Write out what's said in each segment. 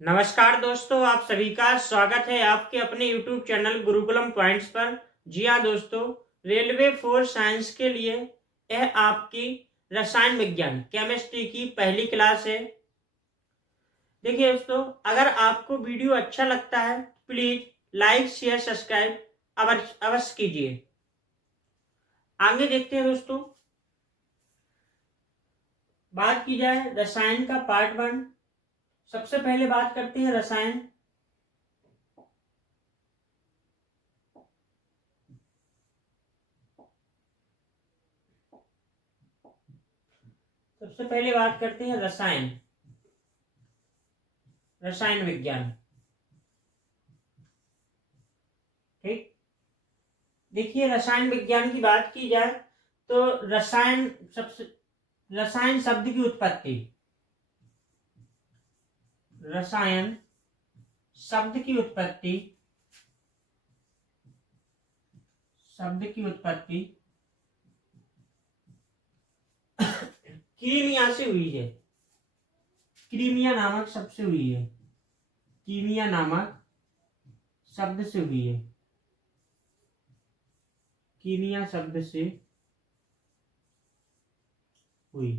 नमस्कार दोस्तों, आप सभी का स्वागत है आपके अपने YouTube चैनल गुरुकुलम पॉइंट्स पर। जी हाँ दोस्तों, रेलवे फोर्स साइंस के लिए यह आपकी रसायन विज्ञान केमिस्ट्री की पहली क्लास है। देखिए दोस्तों, अगर आपको वीडियो अच्छा लगता है प्लीज लाइक शेयर सब्सक्राइब अवश्य अवश्य कीजिए। आगे देखते हैं दोस्तों, बात की जाए रसायन का पार्ट वन। सबसे पहले बात करते हैं रसायन। सबसे पहले बात करते हैं रसायन रसायन विज्ञान। ठीक, देखिए रसायन विज्ञान की बात की जाए तो रसायन शब्द की उत्पत्ति। रसायन शब्द की उत्पत्ति शब्द की उत्पत्ति कीमिया से हुई है। क्रीमिया नामक शब्द से हुई है। कीमिया नामक शब्द से हुई है। कीमिया शब्द से हुई।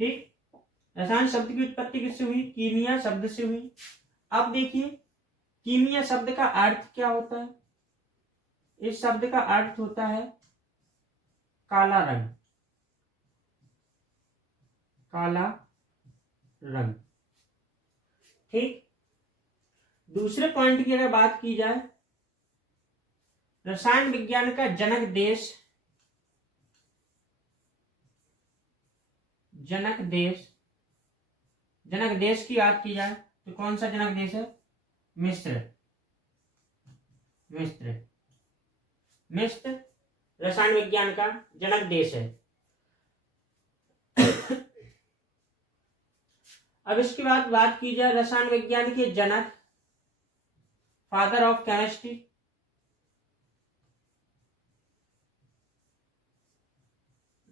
ठीक, रसायन शब्द की उत्पत्ति किससे हुई? कीमिया शब्द से हुई। अब देखिए कीमिया शब्द का अर्थ क्या होता है। इस शब्द का अर्थ होता है काला रंग। काला रंग। ठीक, दूसरे पॉइंट की अगर बात की जाए, रसायन विज्ञान का जनक देश जनक देश जनक देश की बात की जाए तो कौन सा जनक देश है? मिस्र। मिस्र मिस्र रसायन विज्ञान का जनक देश है। अब इसके बाद बात की जाए रसायन विज्ञान के जनक, फादर ऑफ केमिस्ट्री।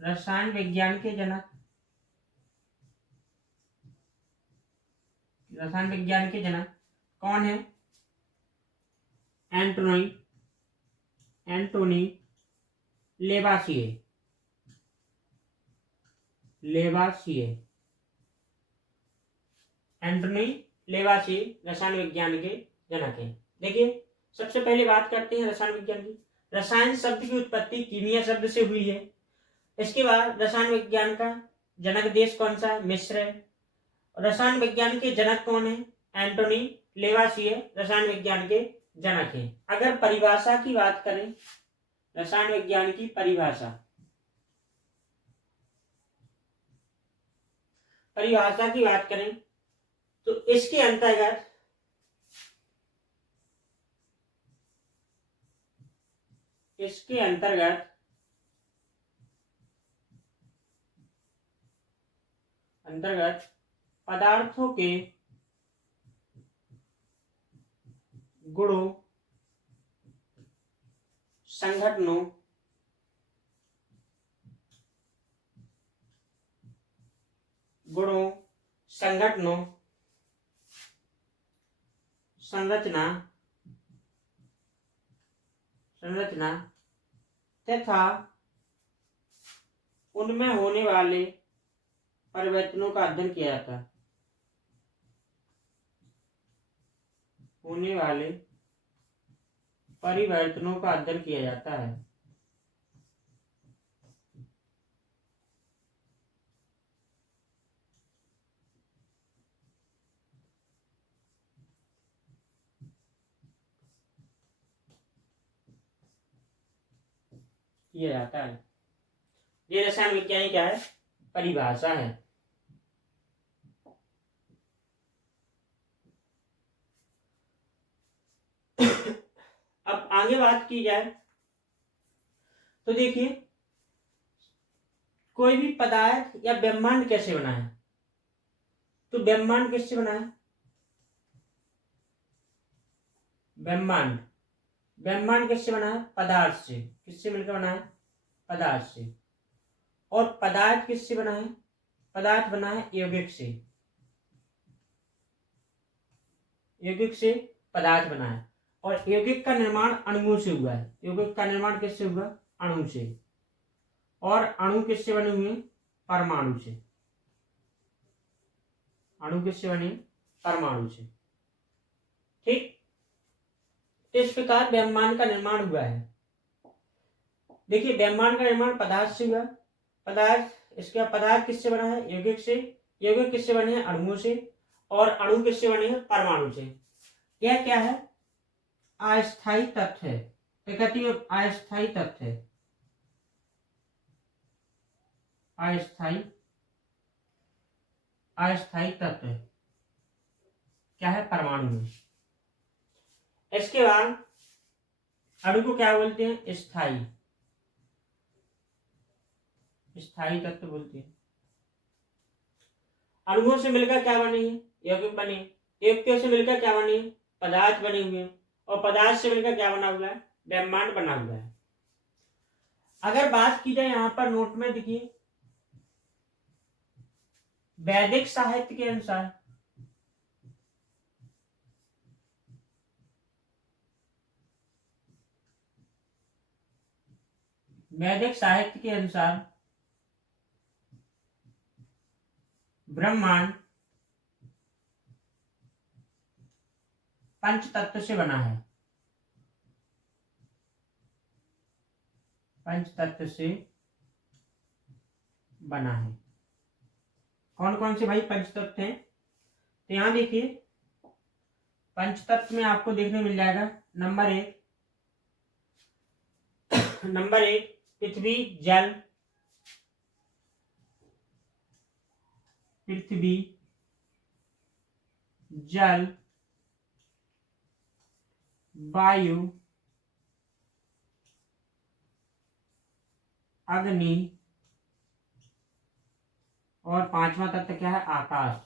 रसायन विज्ञान के जनक, रसायन विज्ञान के जनक कौन है? एंटोनी लेवासिए। एंटोनी लेवासिए रसायन विज्ञान के जनक हैं। देखिए सबसे पहले बात करते हैं रसायन विज्ञान की। रसायन शब्द की उत्पत्ति कीमिया शब्द से हुई है। इसके बाद रसायन विज्ञान का जनक देश कौन सा है? मिस्र है। रसायन विज्ञान के जनक कौन है? एंटोनी लेवासिए रसायन विज्ञान के जनक हैं। अगर परिभाषा की बात करें, रसायन विज्ञान की परिभाषा की बात करें तो इसके अंतर्गत पदार्थों के गुणों, संघटनों, संरचना तथा उनमें होने वाले परिवर्तनों का अध्ययन किया जाता है। होने वाले परिवर्तनों का अध्ययन किया जाता है। ये रसायन विज्ञान क्या है? परिभाषा है। अब आगे बात की जाए तो देखिए कोई भी पदार्थ या ब्रह्मांड कैसे बना है? तो ब्रह्मांड किससे बना है? ब्रह्मांड किससे बना है? पदार्थ से। किससे मिलकर बना है? पदार्थ से। और पदार्थ किससे बना है? पदार्थ बना है यौगिक से। यौगिक से पदार्थ बना है। और यौगिक का निर्माण अणुओं से हुआ है। यौगिक का निर्माण किससे हुआ? अणु से। और अणु किससे बने हुए हैं? परमाणु से। अणु किससे बने? परमाणु से। ठीक, इस प्रकार ब्रह्मांड का निर्माण हुआ है। देखिए, ब्रह्मांड का निर्माण पदार्थ से हुआ। पदार्थ, इसका पदार्थ किससे बना है? यौगिक से। यौगिक किससे बने हैं? अणुओं से। और अणु किससे बने हैं? परमाणु से। यह क्या है? अस्थायी तत्व है। क्या कहती है? अस्थायी तत्व है। अस्थायी अस्थायी तत्व क्या है? परमाणु में। इसके बाद अणु को क्या बोलते हैं? स्थायी। स्थायी तत्व बोलते हैं। अणुओं से मिलकर क्या बने हैं? यौगिक बने। यौगिकों से मिलकर क्या बने हैं? पदार्थ बने हुए हैं। और पदार्थ से मिलकर क्या बना हुआ है? ब्रह्मांड बना हुआ है। अगर बात की जाए यहां पर नोट में, देखिए, वैदिक साहित्य के अनुसार ब्रह्मांड पंच तत्व से बना है। पंच तत्व से बना है। कौन कौन से भाई पंच तत्व हैं? तो यहां देखिए, पंच तत्व में आपको देखने मिल जाएगा। नंबर एक पृथ्वी जल। पृथ्वी जल, वायु, अग्नि, और पांचवा तत्व क्या है? आकाश।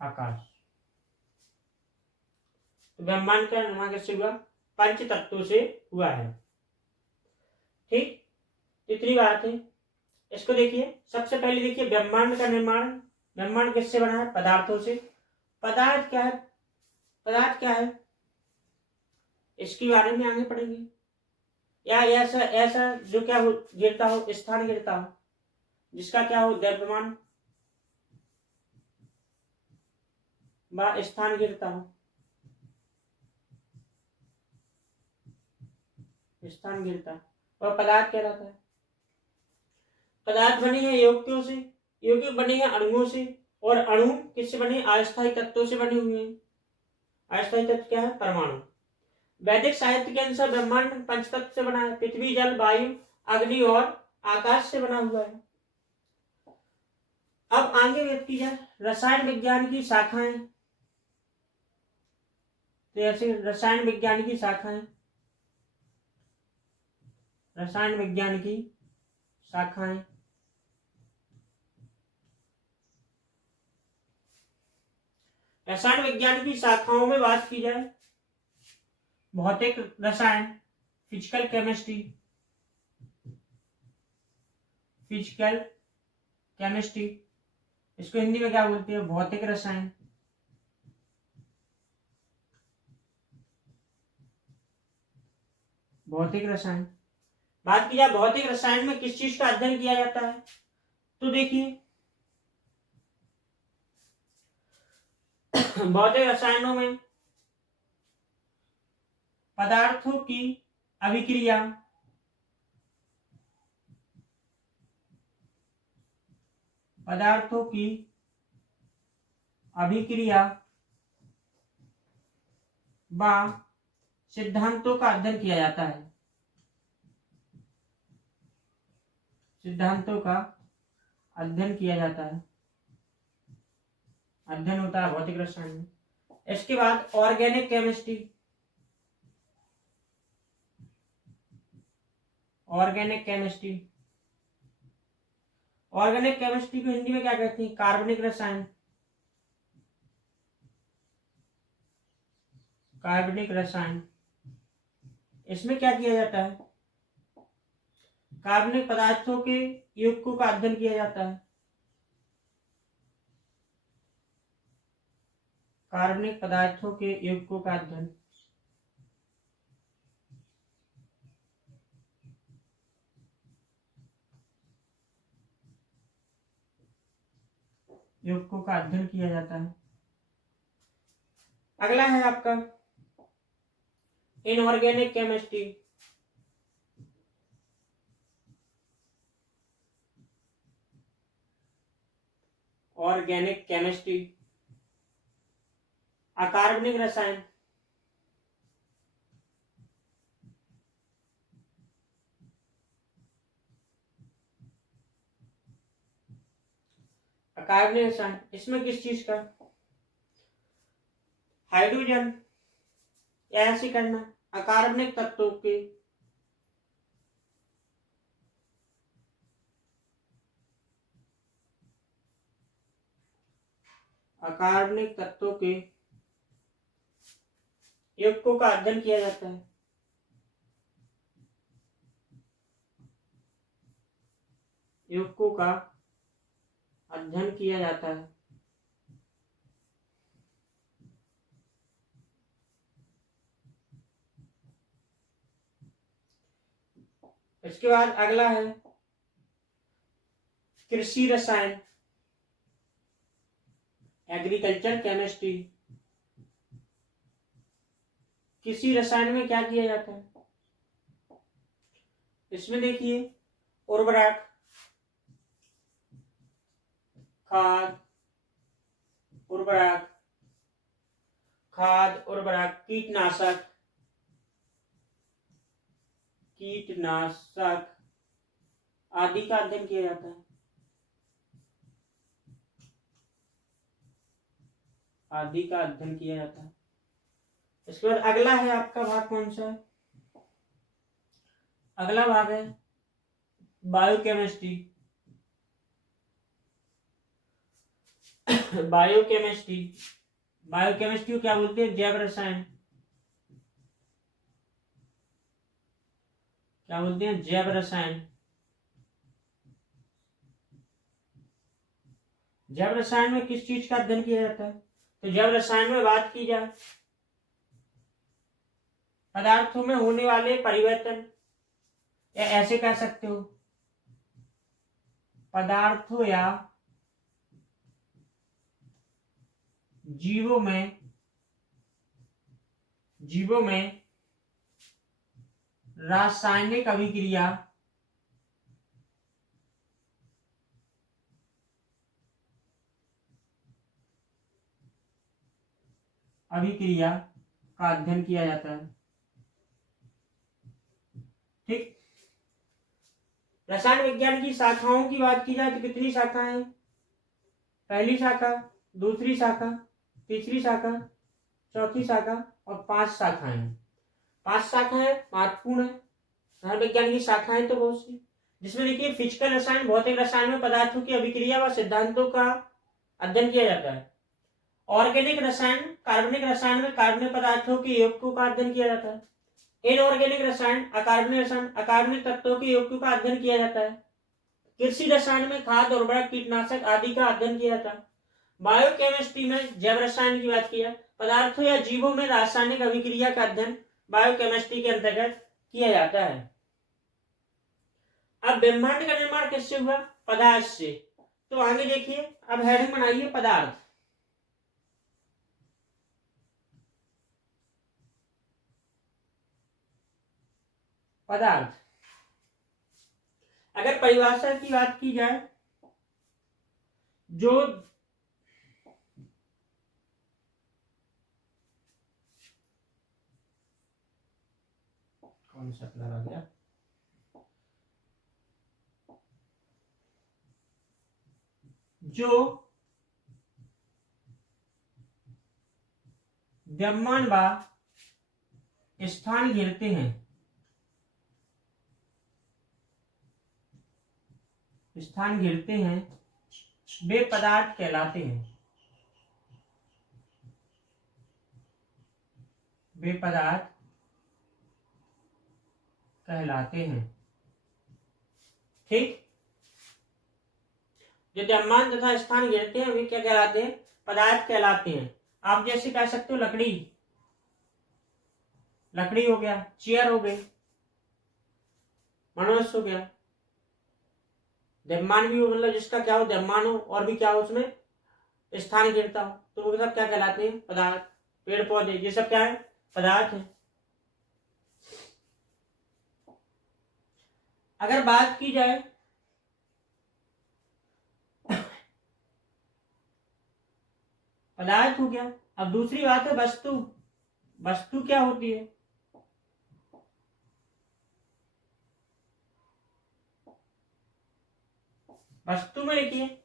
आकाश। तो ब्रह्मांड का निर्माण कैसे हुआ? पंच तत्वों से हुआ है। ठीक, तीसरी बात है, इसको देखिए। सबसे पहले देखिए, ब्रह्मांड किससे बना है? पदार्थों से। पदार्थ क्या है? पदार्थ क्या है, इसके बारे में आगे पढ़ेंगे। या ऐसा ऐसा जो क्या हो, गिरता हो, स्थान गिरता हो, जिसका क्या हो? द्रव्यमान व स्थान गिरता हो। स्थान गिरता। और पदार्थ क्या रहता है? पदार्थ बने हैं यौगिकों से। यौगिक बने हैं अणुओं से। और अणु किससे बने? अस्थायी तत्वों से बने हुए हैं। अस्थायी तत्व क्या है? परमाणु। वैदिक साहित्य के अनुसार ब्रह्मांड पंचतत्व से बना है। पृथ्वी जल वायु अग्नि और आकाश से बना हुआ है। अब आगे बात की जाए रसायन विज्ञान की शाखाएं। तो ऐसे रसायन विज्ञान की शाखाएं, रसायन विज्ञान की शाखाएं। रसायन विज्ञान की शाखाओं में बात की जाए, भौतिक रसायन, फिजिकल केमिस्ट्री, फिजिकल केमिस्ट्री, इसको हिंदी में क्या बोलते हैं? भौतिक रसायन। भौतिक रसायन। बात की जाए भौतिक रसायन में किस चीज का अध्ययन किया जाता है? तो देखिए, भौतिक रसायनों में पदार्थों की अभिक्रिया, पदार्थों की अभिक्रिया व सिद्धांतों का अध्ययन किया जाता है। सिद्धांतों का अध्ययन किया जाता है, अध्ययन होता है भौतिक रसायन में। इसके बाद organic chemistry. Organic chemistry, organic chemistry को हिंदी में क्या कहते हैं? कार्बनिक रसायन। कार्बनिक रसायन, इसमें क्या किया जाता है? कार्बनिक पदार्थों के यौगिकों का अध्ययन किया जाता है। कार्बनिक पदार्थों के यौगिकों का अध्ययन। यौगिकों का अध्ययन किया जाता है। अगला है आपका इनऑर्गेनिक केमिस्ट्री। ऑर्गेनिक केमिस्ट्री, अकार्बनिक रसायन। अकार्बनिक रसायन, इसमें किस चीज का, हाइड्रोजन, ऐसे करना, अकार्बनिक तत्वों के अकार्बनिक तत्वों के यौगिकों का अध्ययन किया जाता है। यौगिकों का अध्ययन किया जाता है। इसके बाद अगला है कृषि रसायन, एग्रीकल्चर केमिस्ट्री। कृषि रसायन में क्या किया जाता है, इसमें देखिए उर्वरक, खाद, उर्वरक, कीटनाशक आदि का अध्ययन किया जाता है। आदि का अध्ययन किया जाता है। इसके बाद अगला है आपका भाग कौन सा है, अगला भाग है बायोकेमिस्ट्री। बायोकेमिस्ट्री, बायोकेमिस्ट्री को क्या बोलते हैं, जैव रसायन। क्या बोलते हैं, जैव रसायन। जैव रसायन में किस चीज का अध्ययन किया जाता है, तो जैव रसायन में बात की जाए पदार्थों में होने वाले परिवर्तन, या ऐसे कह सकते हो पदार्थों या जीवों में रासायनिक अभिक्रिया का अध्ययन किया जाता है। ठीक, रसायन विज्ञान की शाखाओं की बात की जाए तो कितनी शाखाएं हैं, पहली शाखा, दूसरी शाखा, तीसरी शाखा, चौथी शाखा और 5 शाखाएं। 5 शाखाएं महत्वपूर्ण है। रसायन विज्ञान की शाखाएं तो बहुत सी, जिसमें देखिए फिजिकल रसायन, भौतिक रसायन में पदार्थों की अभिक्रिया व सिद्धांतों का अध्ययन किया जाता है। ऑर्गेनिक रसायन, कार्बनिक रसायन में कार्बनिक पदार्थों के यौगिकों का अध्ययन किया जाता है। इनऑर्गेनिक रसायन, अकार्बनिक रसायन, अकार्बनिक तत्वों के यौगिकों का अध्ययन किया जाता है। कृषि रसायन में खाद, उर्वरक, कीटनाशक आदि का अध्ययन किया जाता है। बायोकेमिस्ट्री में जैव रसायन की बात की है, पदार्थों या जीवों में रासायनिक अभिक्रिया का अध्ययन बायोकेमिस्ट्री के अंतर्गत किया जाता है। अब ब्रह्मांड का निर्माण किससे हुआ, पदार्थ से। तो आगे देखिए, अब हेडिंग बनाइए पदार्थ। पदार्थ, अगर परिभाषा की बात की जाए, जो कौन सा कलर आ गया, जो द्रव्यमान व स्थान घेरते हैं, वे पदार्थ कहलाते हैं। वे पदार्थ कहलाते हैं। ठीक, जो द्रव्यमान तथा स्थान घेरते हैं वे क्या कहलाते हैं, पदार्थ कहलाते हैं। आप जैसे कह सकते हो लकड़ी, लकड़ी हो गया, चेयर हो गई, मनुष्य हो गया, द्रव्यमान भी हो, मतलब जिसका क्या हो, द्रव्यमान हो और भी क्या हो उसमें स्थान गिरता हो, तो वो सब क्या कहलाते हैं, पदार्थ। पेड़ पौधे, ये सब क्या है, पदार्थ है। अगर बात की जाए पदार्थ हो गया, अब दूसरी बात है वस्तु। वस्तु क्या होती है, वस्तु में देखिए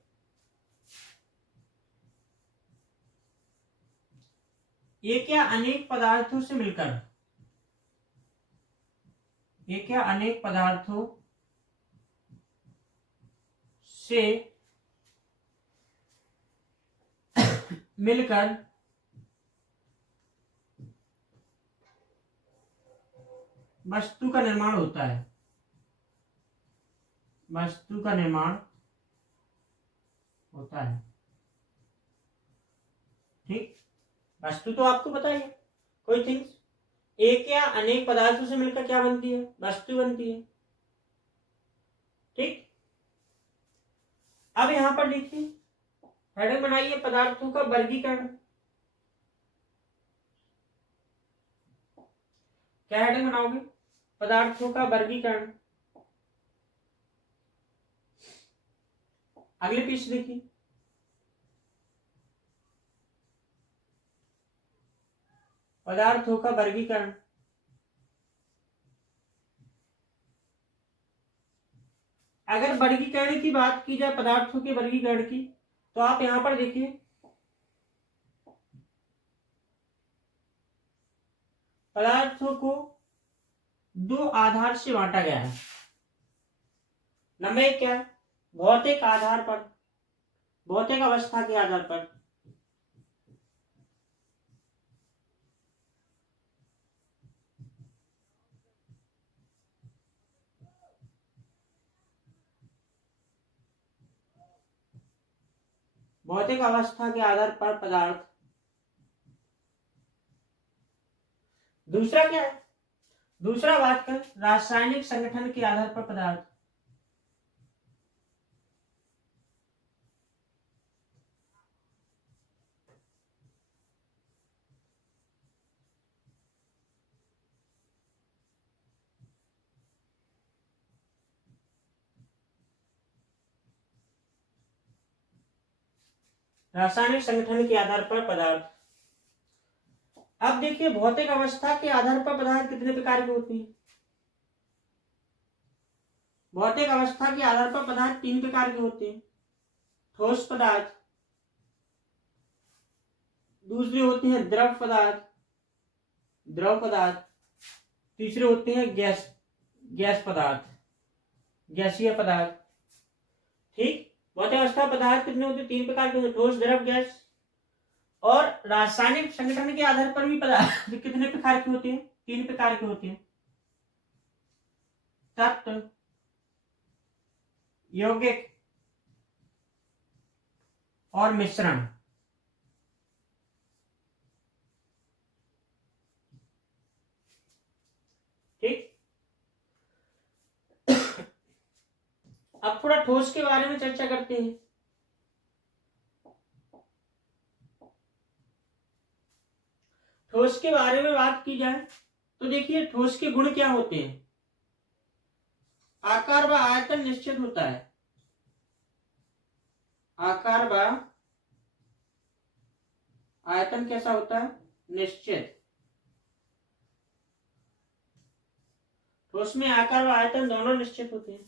एक या अनेक पदार्थों से मिलकर, एक या अनेक पदार्थों से मिलकर वस्तु का निर्माण होता है, वस्तु का निर्माण होता है। ठीक, वस्तु तो आपको पता ही है, कोई थिंग्स एक या अनेक पदार्थों से मिलकर क्या बनती है, वस्तु बनती है। ठीक, अब यहां पर देखिए हेडिंग बनाइए पदार्थों का वर्गीकरण। क्या हेडिंग बनाओगे, पदार्थों का वर्गीकरण। अगले पीस देखिए, पदार्थों का वर्गीकरण। अगर वर्गीकरण की बात की जाए, पदार्थों के वर्गीकरण की, तो आप यहां पर देखिए पदार्थों को दो आधार से बांटा गया है। नंबर एक क्या है, भौतिक आधार पर, भौतिक अवस्था के आधार पर। भौतिक अवस्था के आधार पर पदार्थ। दूसरा क्या है, दूसरा बात कर रासायनिक संगठन के आधार पर पदार्थ। रासायनिक संगठन के आधार पर पदार्थ। अब देखिए भौतिक अवस्था के आधार पर पदार्थ कितने प्रकार के होते हैं। भौतिक अवस्था के आधार पर पदार्थ तीन प्रकार के होते हैं। ठोस पदार्थ, दूसरे होते हैं द्रव पदार्थ, द्रव पदार्थ, तीसरे होते हैं गैस, गैस पदार्थ, गैसीय पदार्थ। ठीक, भौतिक अवस्था पदार्थ कितने होते हैं, तीन प्रकार के होते हैं, ठोस, द्रव, गैस। और रासायनिक संगठन के आधार पर भी पदार्थ कितने प्रकार के होते हैं, तीन प्रकार के होते हैं। तत्व, यौगिक और मिश्रण। ठीक, अब थोड़ा ठोस के बारे में चर्चा करते हैं। ठोस के बारे में बात की जाए तो देखिए ठोस के गुण क्या होते हैं। आकार व आयतन निश्चित होता है, आकार व आयतन कैसा होता है, निश्चित। ठोस में आकार व आयतन दोनों निश्चित होते हैं।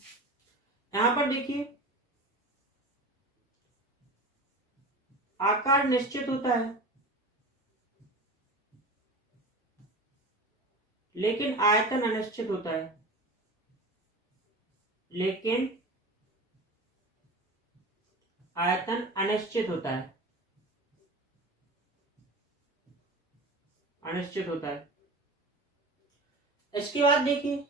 यहां पर देखिए आकार निश्चित होता है लेकिन आयतन अनिश्चित होता है, लेकिन आयतन अनिश्चित होता है, अनिश्चित होता है। इसके बाद देखिए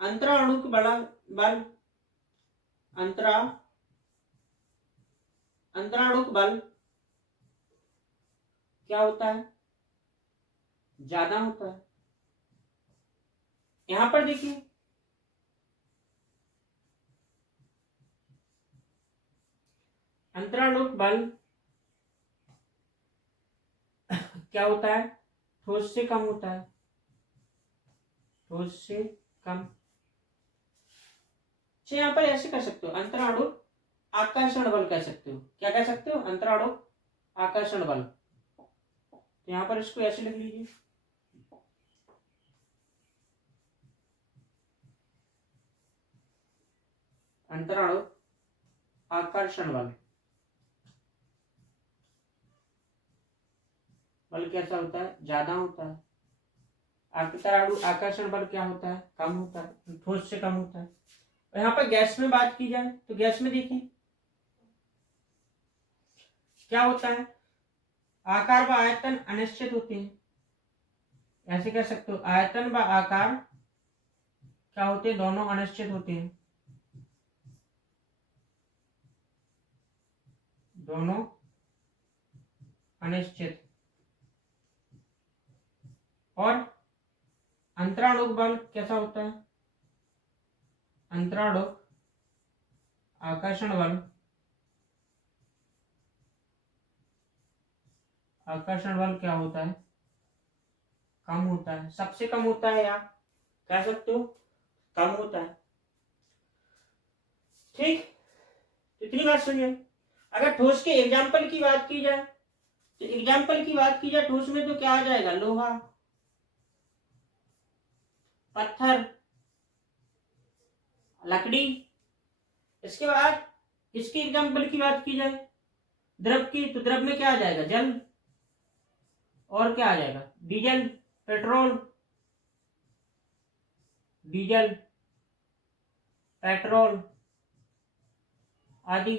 अंतरा अणु के बड़ा बल, अंतरा अंतराणुक बल क्या होता है, ज्यादा होता है। यहां पर देखिए अंतराणुक बल क्या होता है, ठोस से कम होता है, ठोस से कम। अच्छा यहां पर ऐसे कर सकते हो, अंतराणुक आकर्षण बल कह सकते हो। क्या कह सकते हो, अंतराणुक आकर्षण बल। तो यहां पर इसको ऐसे लिख लीजिए, अंतराणुक आकर्षण बल। बल कैसा होता है, ज्यादा होता है। अंतराणु आकर्षण बल क्या होता है, कम होता है, ठोस से कम होता है। और यहाँ पर गैस में बात की जाए तो गैस में देखिए क्या होता है, आकार व आयतन अनिश्चित होते हैं। ऐसे कह सकते हो, आयतन व आकार क्या होते हैं, दोनों अनिश्चित होते हैं, दोनों अनिश्चित। और अंतराणुक बल कैसा होता है, अंतराणुक आकर्षण बल, आकर्षण बल क्या होता है, कम होता है, सबसे कम होता है, या कह सकते हो कम होता है। ठीक, इतनी बात सुनिए। अगर ठोस के एग्जाम्पल की बात की जाए तो एग्जाम्पल की बात की जाए ठोस में तो क्या आ जाएगा, लोहा, पत्थर, लकड़ी। इसके बाद इसकी एग्जाम्पल की बात की जाए द्रव की, तो द्रव में क्या आ जाएगा, जल, और क्या आ जाएगा, डीजल, पेट्रोल, डीजल, पेट्रोल आदि।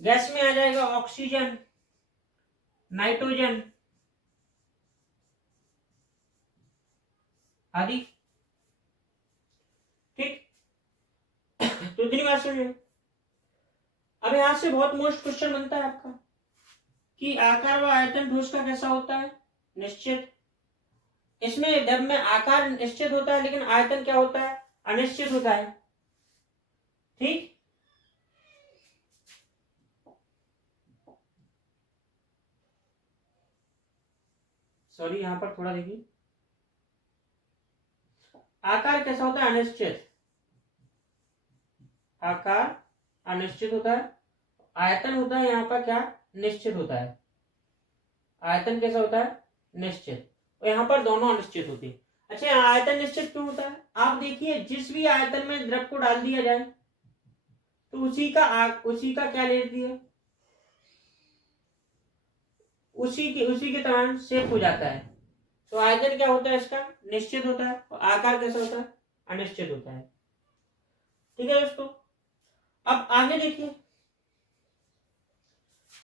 गैस में आ जाएगा ऑक्सीजन, नाइट्रोजन आदि। ठीक, तो इतनी बात सुनिए। अब यहां से बहुत मोस्ट क्वेश्चन बनता है आपका कि आकार व आयतन ठोस का कैसा होता है, निश्चित। इसमें द्रव में आकार निश्चित होता है लेकिन आयतन क्या होता है, अनिश्चित होता है। ठीक, सॉरी यहां पर थोड़ा देखिए, आकार कैसा होता है, अनिश्चित, आकार अनिश्चित होता है। आयतन होता है यहाँ पर क्या, निश्चित होता है। आयतन कैसा होता है, निश्चित, और यहाँ पर दोनों अनिश्चित होते हैं। अच्छा यहाँ आयतन निश्चित क्यों होता है, आप देखिए जिस भी आयतन में द्रव को डाल दिया जाए तो उसी का क्या लेती है, उसी के तरह शेप हो जाता है। तो आयतन क्या होता है इसका, निश्चित होता है, और आकार कैसा होता है, अनिश्चित होता है। ठीक है दोस्तों, अब आगे देखिए